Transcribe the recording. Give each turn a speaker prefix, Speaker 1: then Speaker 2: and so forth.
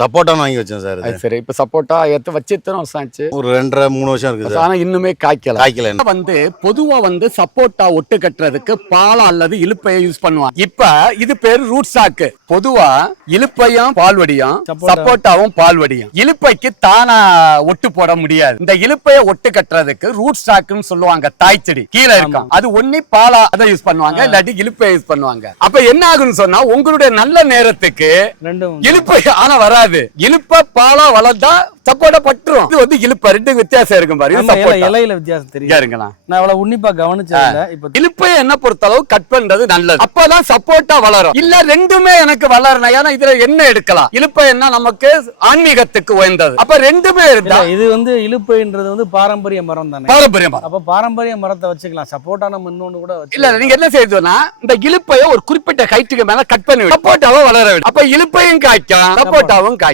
Speaker 1: சப்போட்டா வாங்கி வச்சேன் சார்
Speaker 2: அது சரி. இப்ப சப்போட்டா எத்த வச்சு எத்தனை வருஷம் ஆச்சு?
Speaker 1: ஒரு ரெண்டரை மூணு வருஷம் இருக்குது சார்.
Speaker 2: ஆனா இன்னுமே காய்க்கல.
Speaker 1: காய்க்கல.
Speaker 2: வந்து பொதுவா வந்து சப்போட்டா ஒட்டு கட்டுறதுக்கு பாலம் அல்லது இலுப்பையை யூஸ் பண்ணுவாங்க. இப்ப இது பேரு ரூட் சாக்கு பொதுவா இலுப்பையும் பால்வடியும் சப்போட்டாவும் பால்வடியும். இலுப்பைக்கு தானா ஒட்டு போட முடியாது. இந்த இலுப்பைய ஒட்டு கட்டுறதுக்கு ரூட் ஸ்டாக்னு சொல்லுவாங்க. தாய் செடி கீழே இருக்கும். அது ஒண்ணி பாலா அதை யூஸ் பண்ணுவாங்க இல்லாட்டி இலுப்பைய யூஸ் பண்ணுவாங்க. அப்ப என்ன ஆகும்னு சொன்னா உங்களுடைய நல்ல நேரத்துக்கு இழுப்பை ஆனா வராது. இழுப்ப பாலம் வளர்ந்தா சப்போட்டா பட்டுரும். இது வந்து இழுப்ப ரெண்டு வித்தியாசம் இருக்கும் பாரு.
Speaker 3: இலையில வித்தியாசம் தெரியும்.
Speaker 2: இருங்களா
Speaker 3: நான் அவ்வளவு உன்னிப்பா கவனிச்சதில்ல இப்ப
Speaker 2: இழுப்பைய என்ன பொறுத்தளவு கட் பண்றது நல்லது. அப்பதான் சப்போட்டா வளரும். இல்ல ரெண்டுமே எனக்கு வளரணும். ஏன்னா இதுல என்ன எடுக்கலாம்? இழுப்பை என்ன நமக்கு ஆன்மீகத்துக்கு உயர்ந்தது. அப்ப ரெண்டுமே இருந்தா
Speaker 3: இது வந்து இலுப்பைன்றது வந்து பாரம்பரிய மரம் தானே.
Speaker 2: பாரம்பரியம் வரும்.
Speaker 3: அப்ப பாரம்பரிய மரத்தை வச்சுக்கலாம். சப்போட்டா நம்ம இன்னொன்னு கூட
Speaker 2: இல்ல நீங்க என்ன செய்யணும்னா இந்த இழுப்பைய ஒரு குறிப்பிட்ட ஹைட்டுக்கு மேல கட் பண்ணி விடும். சப்போட்டாவை வளர அப்ப இழுப்பையும் காய்க்கும் சப்போட்டாவும் காய்க்கும்